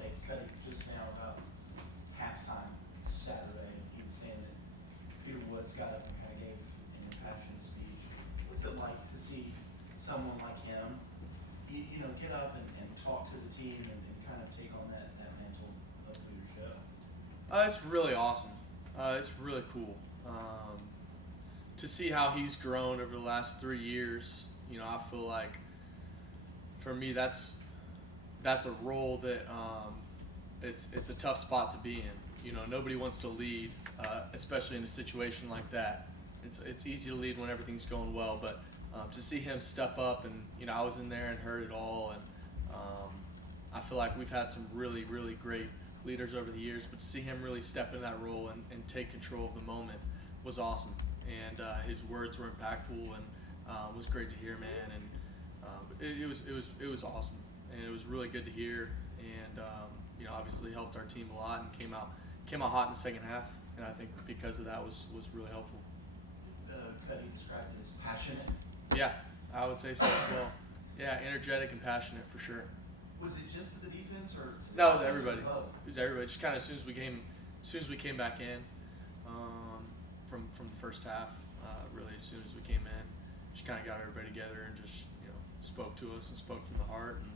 Hey, Cuddy, just now about halftime Saturday, he was saying that Peter Woods got up and kind of gave an impassioned speech. What's it like to see someone like him, get up and talk to the team and kind of take on that mantle of leadership? It's really awesome. It's really cool to see how he's grown over the last 3 years. I feel like for me that's a role that it's a tough spot to be in. Nobody wants to lead, especially in a situation like that. It's easy to lead when everything's going well, but to see him step up and I was in there and heard it all, and I feel like we've had some really really great leaders over the years, but to see him really step into that role and take control of the moment was awesome. And his words were impactful, and it was great to hear, man. And it was awesome, and it was really good to hear. And obviously helped our team a lot and came out hot in the second half. And I think because of that was really helpful. Cuddy described it as passionate. Yeah, I would say so as well. Yeah, energetic and passionate for sure. Was it just to the defense or to the No, it was offense, or everybody. both? It was everybody. Just kind of as soon as we came back in, from the first half, really as soon as we came in, just kind of got everybody together and just spoke to us and spoke from the heart, and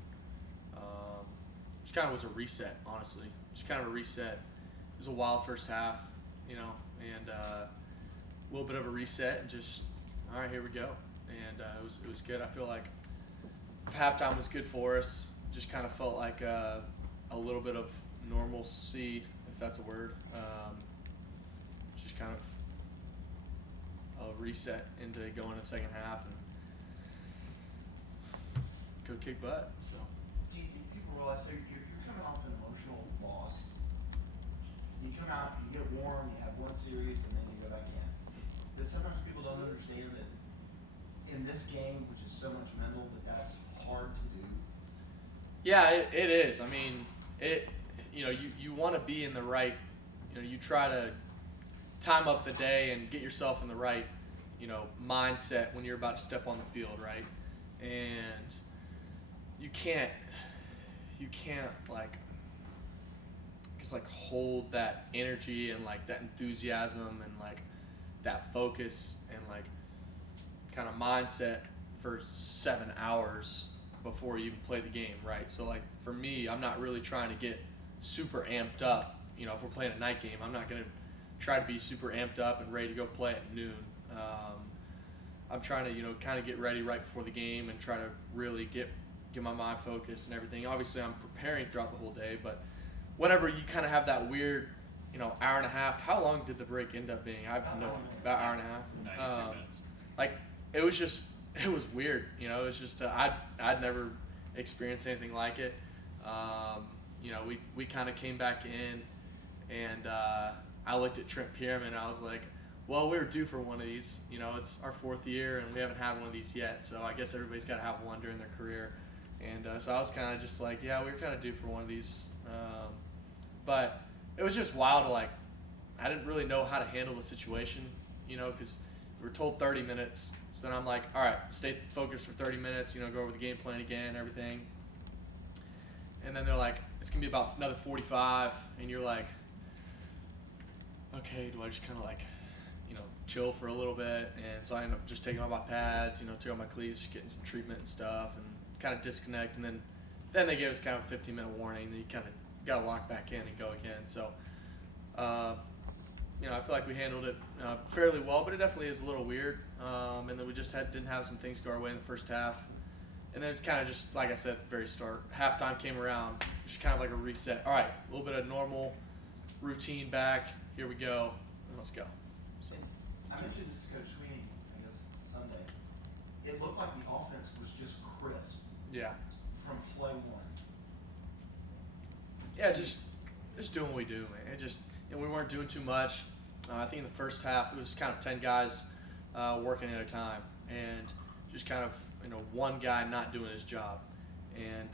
just kind of was a reset, honestly. Just kind of a reset. It was a wild first half, and a little bit of a reset, and just all right, here we go. And it was good. I feel like halftime was good for us. Just kind of felt like a little bit of normalcy, if that's a word. Just kind of a reset into going in the second half and go kick butt. So. Do you think people realize, so you're coming off an emotional loss? You come out, you get warm, you have one series, and then you go back in. That sometimes people don't understand that in this game, which is so much mental, that's hard to do. Yeah, it is. I mean, you want to be in the right, you try to time up the day and get yourself in the right, mindset when you're about to step on the field, right? And you can't hold that energy and like that enthusiasm and like that focus and like kind of mindset for 7 hours before you even play the game, right? So like for me, I'm not really trying to get super amped up. If we're playing a night game, I'm not going to try to be super amped up and ready to go play at noon. I'm trying to kind of get ready right before the game and try to really get my mind focused and everything. Obviously, I'm preparing throughout the whole day, but whenever you kind of have that weird, hour and a half. How long did the break end up being? I have no about hour and a half. 92 minutes. Like it was weird. It was just I'd never experienced anything like it. We kind of came back in, and I looked at Trent Pierman and I was like, well, we were due for one of these. It's our 4th year and we haven't had one of these yet. So I guess everybody's got to have one during their career. And so I was kind of just like, yeah, we were kind of due for one of these. But it was just wild to I didn't really know how to handle the situation, because we were told 30 minutes. So then I'm like, all right, stay focused for 30 minutes, go over the game plan again, everything. And then they're like, it's going to be about another 45. And you're like, okay, do I just kind of chill for a little bit? And so I ended up just taking off my pads, took off my cleats, just getting some treatment and stuff, and kind of disconnect. And then they gave us kind of a 15-minute warning. Then you kind of got to lock back in and go again. So, I feel like we handled it fairly well, but it definitely is a little weird. And then we just didn't have some things go our way in the first half. And then it's kind of just, like I said at the very start, halftime came around, just kind of like a reset. All right, a little bit of normal routine back. Here we go, and let's go. So. I mentioned this to Coach Sweeney, I guess, Sunday. It looked like the offense was just crisp. Yeah. From play one. Yeah, just doing what we do, man. It just we weren't doing too much. I think in the first half it was kind of 10 guys working at a time, and just kind of one guy not doing his job. And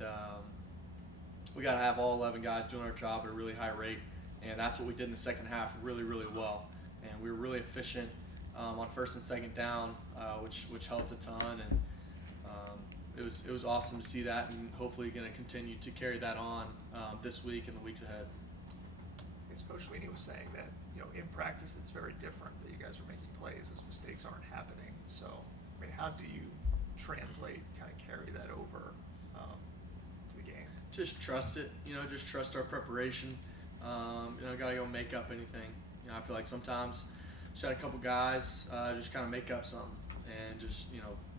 we got to have all 11 guys doing our job at a really high rate, and that's what we did in the second half really, really well. And we were really efficient on first and second down, which helped a ton. And it was awesome to see that, and hopefully going to continue to carry that on this week and the weeks ahead. I guess Coach Sweeney was saying that, in practice it's very different, that you guys are making plays as mistakes aren't happening. So, I mean, how do you translate, kind of carry that over to the game? Just trust it, just trust our preparation. Gotta go make up anything. I feel like sometimes just had a couple guys just kind of make up something and just,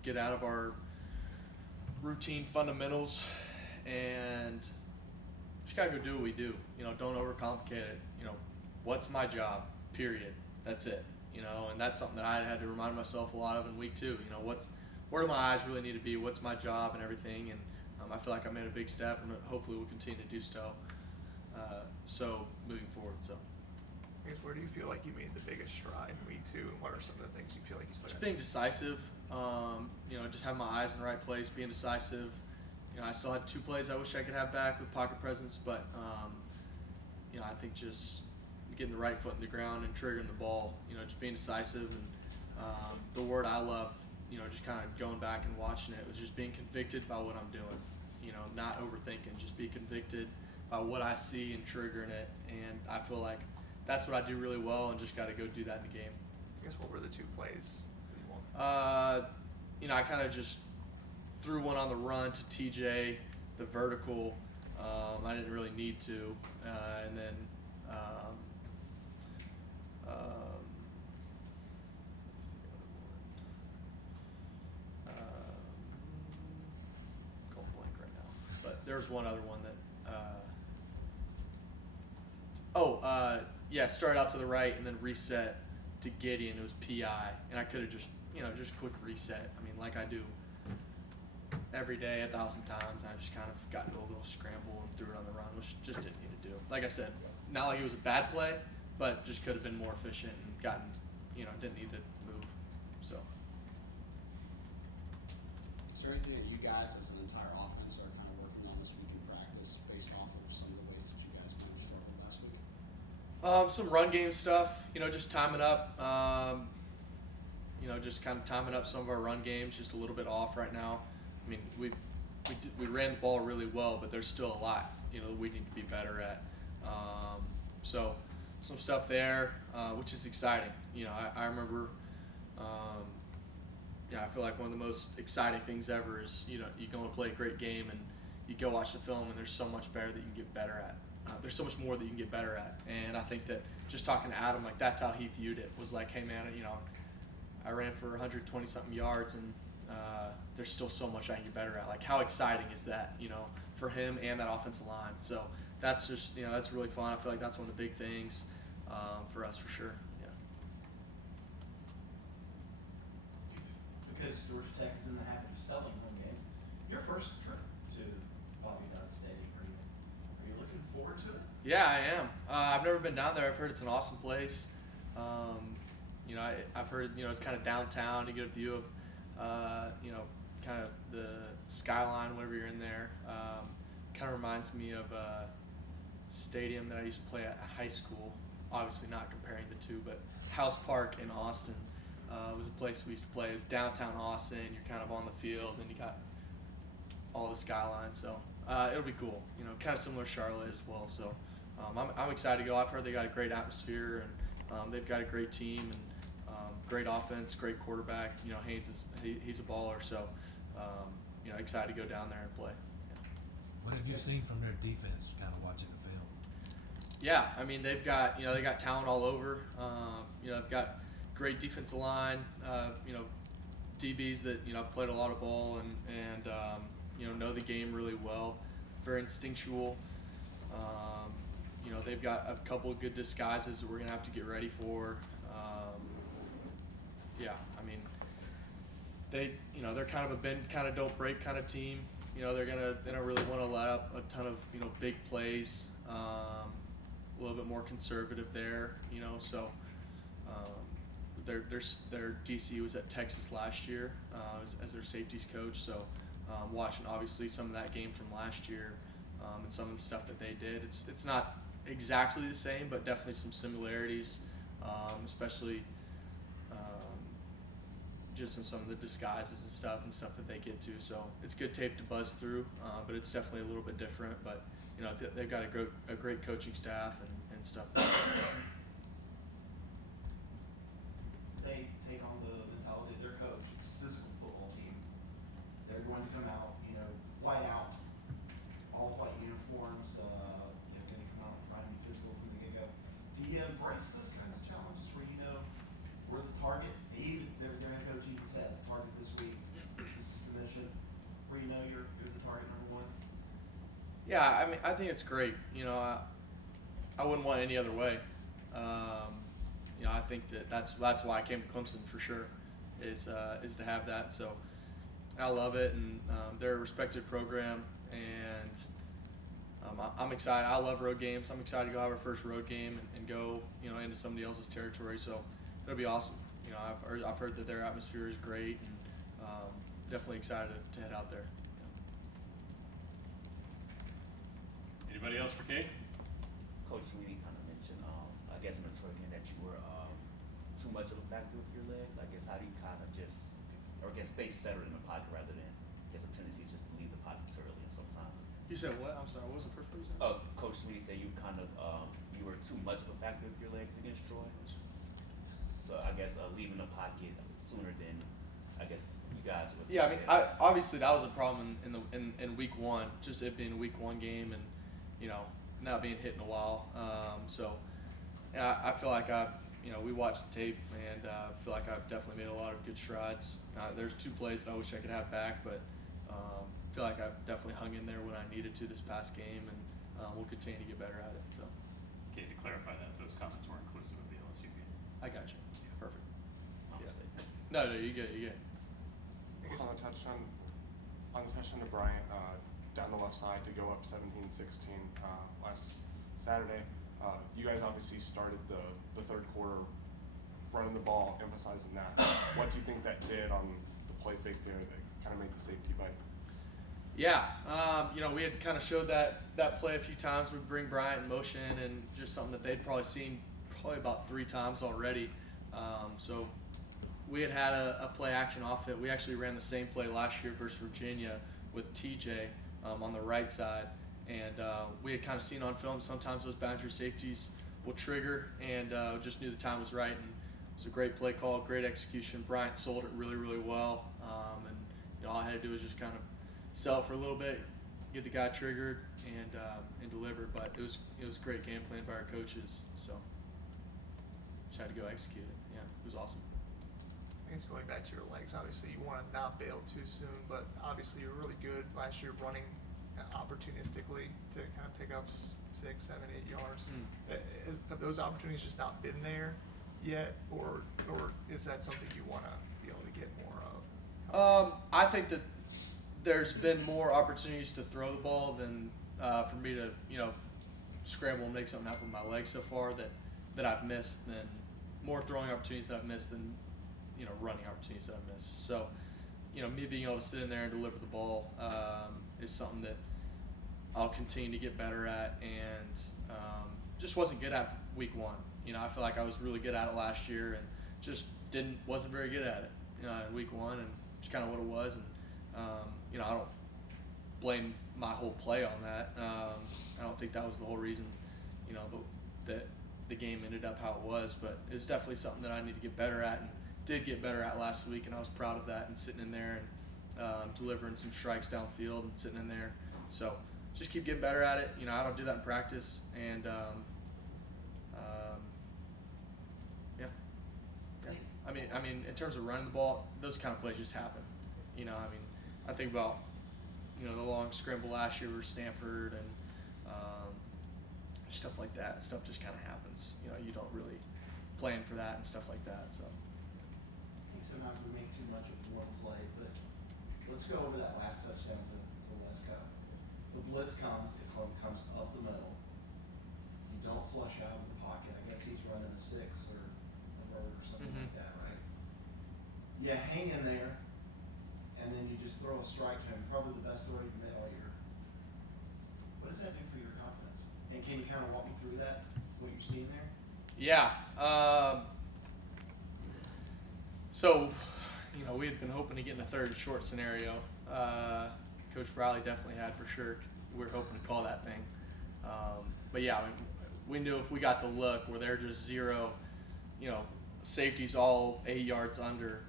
get out of our routine fundamentals and just gotta go do what we do. Don't overcomplicate it. What's my job? Period. That's it. And that's something that I had to remind myself a lot of in week 2. Where do my eyes really need to be? What's my job and everything? And I feel like I made a big step, and hopefully we'll continue to do so. So moving forward. So. I guess, where do you feel like you made the biggest stride in week 2, and what are some of the things you feel like you still Just got? being decisive. Just have my eyes in the right place. Being decisive. I still had 2 plays I wish I could have back with pocket presence, but I think just getting the right foot in the ground and triggering the ball. Just being decisive, and the word I love. Just kind of going back and watching it was just being convicted by what I'm doing. Not overthinking. Just be convicted by what I see and triggering it, and I feel like that's what I do really well, and just got to go do that in the game. I guess, what were the 2 plays that you won? I kind of just threw one on the run to TJ, the vertical. I didn't really need to, and then what's the other one? Going blank right now. But there was one other one that. Started out to the right and then reset to Gideon. It was PI, and I could have just quick reset. I mean, like I do every day 1,000 times. I just kind of got into a little scramble and threw it on the run, which just didn't need to do. Like I said, not like it was a bad play, but just could have been more efficient and gotten, didn't need to move. So. Is there anything that you guys as an entire offense are kind of working on this week in practice based off of some of the ways that you guys might have struggled last week? Some run game stuff, just timing up, just kind of timing up some of our run games, just a little bit off right now. I mean, we ran the ball really well, but there's still a lot, we need to be better at. So some stuff there, which is exciting. I remember, I feel like one of the most exciting things ever is, you go and play a great game and you go watch the film and there's so much better that you can get better at. There's so much more that you can get better at. And I think that just talking to Adam, like that's how he viewed it, was like, hey man, I ran for 120 something yards and there's still so much I can get better at. Like how exciting is that, for him and that offensive line. So that's just, that's really fun. I feel like that's one of the big things for us for sure. Yeah. Because Georgia Tech is in the habit of selling home games. Your first trip to Bobby Dodd Stadium, are you looking forward to it? Yeah, I am. I've never been down there. I've heard it's an awesome place. I've heard, it's kind of downtown. You get a view of, kind of the skyline whenever you're in there. Kind of reminds me of a stadium that I used to play at high school. Obviously not comparing the two, but House Park in Austin was a place we used to play. It was downtown Austin. You're kind of on the field, and you got all the skyline. So it'll be cool. Kind of similar to Charlotte as well. So I'm excited to go. I've heard they got a great atmosphere, and they've got a great team and great offense, great quarterback. Haynes he's a baller. So excited to go down there and play. What have you seen from their defense, kind of watching the film? Yeah, I mean they got talent all over. They've got great defensive line. DBs that played a lot of ball and know the game really well. Very instinctual. They've got a couple of good disguises that we're gonna have to get ready for. I mean they're kind of a bend, kind of don't break kind of team. They don't really want to let up a ton of big plays. A little bit more conservative there. So their DC was at Texas last year as their safeties coach. So watching obviously some of that game from last year and some of the stuff that they did. It's not exactly the same, but definitely some similarities, especially just in some of the disguises and stuff that they get to. So it's good tape to buzz through, but it's definitely a little bit different. But you know, they've got a great coaching staff and stuff. They take on the mentality of their coach. It's a physical football team. They're going to come out, you know, white out, all white uniforms. They're going to come out and try and be physical from the get-go. Do you embrace those kinds of challenges where you know we're the target? Even their head coach even said, target this week. This is the mission. Where you know you're the target number one. Yeah, I mean, I think it's great. You know, I wouldn't want it any other way. You know, I think that's why I came to Clemson for sure, is to have that. So I love it, and they're a respected program, and I'm excited. I love road games. I'm excited to go have our first road game and go, you know, into somebody else's territory. So it'll be awesome. You know, I've heard that their atmosphere is great, and definitely excited to head out there. Anybody else for Kate? Coach Sweeney kind of mentioned, I guess in the Troy game that you were too much of a factor with your legs. I guess how do you kind of just, or I guess stay settled in the pocket rather than there's a tendency just to leave the pocket too early and sometimes. You said what? I'm sorry. What was the first part you said? Coach Sweeney said you kind of you were too much of a factor with your legs against Troy. So I guess leaving the pocket sooner than I guess you guys would. Yeah, I mean, obviously that was a problem in week one, just it being a week one game and, you know, not being hit in a while. So yeah, I feel like we watched the tape and feel like I've definitely made a lot of good strides. There's 2 plays that I wish I could have back, but feel like I've definitely hung in there when I needed to this past game, and we'll continue to get better at it. So Kate, to clarify that, those comments were inclusive of the LSU game. I got you. Perfect. Honestly. No, you get it. I guess On the touchdown to Bryant, down the left side to go up 17-16 last Saturday. You guys obviously started the third quarter running the ball, emphasizing that. What do you think that did on the play fake there that kind of made the safety bite? Yeah, you know, we had kind of showed that play a few times. We'd bring Bryant in motion, and just something that they'd probably seen about 3 times already. So we had a play action off it. We actually ran the same play last year versus Virginia with TJ on the right side, and we had kind of seen on film sometimes those boundary safeties will trigger, and just knew the time was right. And it was a great play call, great execution. Bryant sold it really, really well, and you know, all I had to do was just kind of sell it for a little bit, get the guy triggered, and deliver. But it was a great game plan by our coaches, so just had to go execute it. Yeah, it was awesome. I guess going back to your legs, obviously you want to not bail too soon, but obviously you're really good last year running opportunistically to kind of pick up 6, 7, 8 yards. Have those opportunities just not been there yet, or is that something you want to be able to get more of? I think that there's been more opportunities to throw the ball than for me to, you know, scramble and make something happen with my legs so far that I've missed, than more throwing opportunities that I've missed than, you know, running opportunities that I've missed. So, you know, me being able to sit in there and deliver the ball is something that I'll continue to get better at, and just wasn't good at week one. You know, I feel like I was really good at it last year and just wasn't very good at it, you know, in week one, and just kind of what it was. And you know, I don't blame my whole play on that. I don't think that was the whole reason, you know, that the game ended up how it was, but it's definitely something that I need to get better at, and did get better at last week, and I was proud of that, and sitting in there and delivering some strikes downfield and sitting in there. So just keep getting better at it. You know, I don't do that in practice, and yeah. I mean, in terms of running the ball, those kind of plays just happen. You know, I mean, I think about, you know, the long scramble last year with Stanford and stuff like that. Stuff just kind of happens. You know, you don't really plan for that and stuff like that. So. I think sometimes we make too much of one play, but let's go over that last touchdown to Wesco. The blitz comes, it comes up the middle. You don't flush out of the pocket. I guess he's running a 6 or a vert or something like that, right? You hang in there, and then you just throw a strike to him, probably the best throw you've made all year. What does that do for your confidence? And can you kind of walk me through that, what you're seeing there? Yeah. So, you know, know, we had been hoping to get in a third and short scenario. Coach Riley definitely had for sure. We were hoping to call that thing. But yeah, we knew if we got the look where they're just zero, you know, safeties all 8 yards under,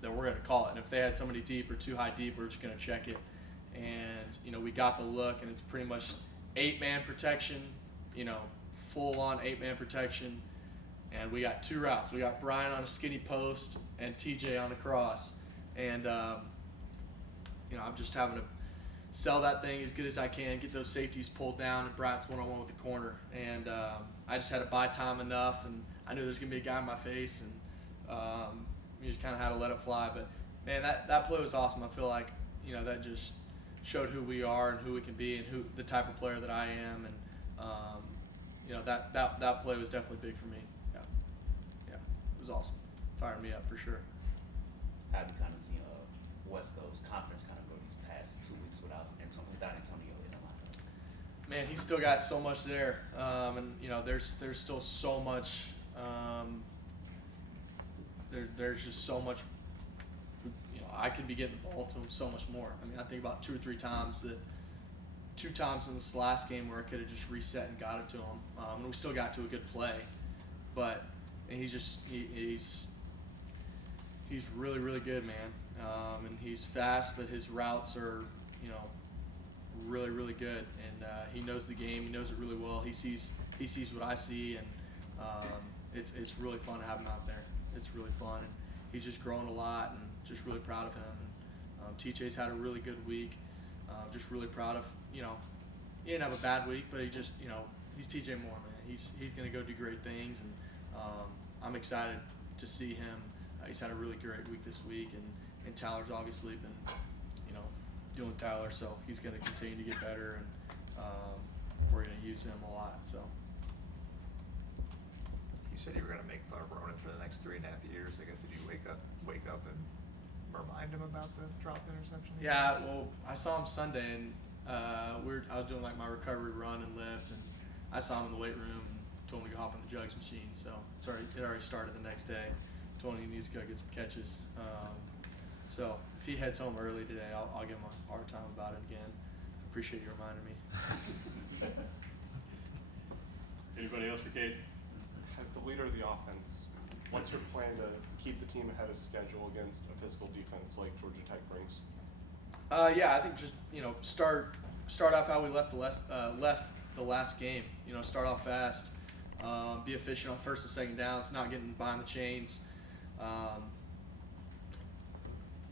then we're going to call it. And if they had somebody deep or too high deep, we're just going to check it. And, you know, we got the look, and it's pretty much 8-man protection, you know, full-on 8-man protection. And we got 2 routes. We got Brian on a skinny post and TJ on a cross. And, you know, I'm just having to sell that thing as good as I can, get those safeties pulled down, and Bryant's one-on-one with the corner. And I just had to buy time enough, and I knew there was going to be a guy in my face, and you just kind of had to let it fly. But, man, that play was awesome. I feel like, you know, that just showed who we are and who we can be and who the type of player that I am. And, you know, that play was definitely big for me. Yeah, it was awesome. Fired me up for sure. How have you kind of seen Wesco's conference kind of go these past 2 weeks without Antonio in the lineup? Man, he's still got so much there, and you know, there's still so much. There's just so much. You know, I could be getting the ball to him so much more. I mean, I think about 2 or 3 times that. 2 times in this last game where I could have just reset and got it to him, and we still got to a good play, but and he's really, really good, man, and he's fast, but his routes are, you know, really, really good, and he knows the game, he knows it really well. He sees what I see, and it's really fun to have him out there. It's really fun, and he's just grown a lot, and just really proud of him. And TJ's had a really good week. Just really proud of, you know, he didn't have a bad week, but he just, you know, he's TJ Moore, man. He's going to go do great things, and I'm excited to see him. He's had a really great week this week, and Tyler's obviously been, you know, doing Tyler, so he's going to continue to get better, and we're going to use him a lot. So. You said you were going to make fun of Ronan for the next 3.5 years. I guess, did you wake up and remind him about the drop interception? Yeah, well, I saw him Sunday, and I was doing like my recovery run and lift, and I saw him in the weight room and told him to go hop on the jugs machine. So it already started the next day. Told him he needs to go get some catches. So if he heads home early today, I'll give him a hard time about it again. Appreciate you reminding me. Anybody else for Cade? As the leader of the offense, what's your plan to keep the team ahead of schedule against a physical defense like Georgia Tech brings? Yeah, I think just, you know, start off how we left the last game. You know, start off fast, be efficient on first and second downs, not getting behind the chains.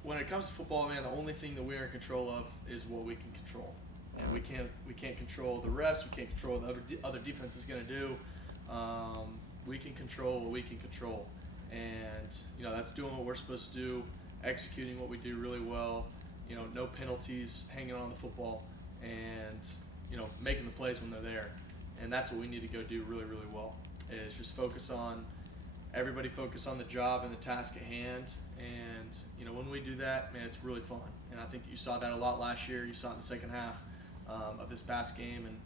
When it comes to football, man, the only thing that we are in control of is what we can control, and we can't control the rest. We can't control what the other defense is going to do. We can control what we can control, and you know, that's doing what we're supposed to do, executing what we do really well. You know, no penalties, hanging on the football, and you know, making the plays when they're there. And that's what we need to go do really, really well. Is just focus on the job and the task at hand. And you know, when we do that, man, it's really fun. And I think that you saw that a lot last year. You saw it in the second half of this past game, and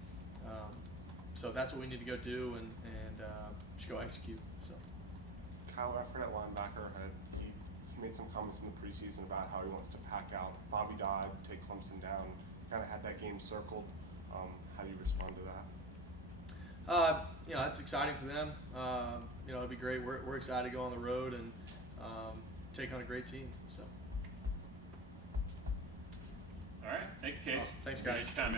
so that's what we need to go do and just go execute. So. Kyle Efford at linebacker he made some comments in the preseason about how he wants to pack out Bobby Dodd, take Clemson down, kind of had that game circled. How do you respond to that? You know, that's exciting for them. You know, it'd be great. We're excited to go on the road and take on a great team. So. All right. Thank you, Cade. Awesome. Thanks, guys. Appreciate your time, man.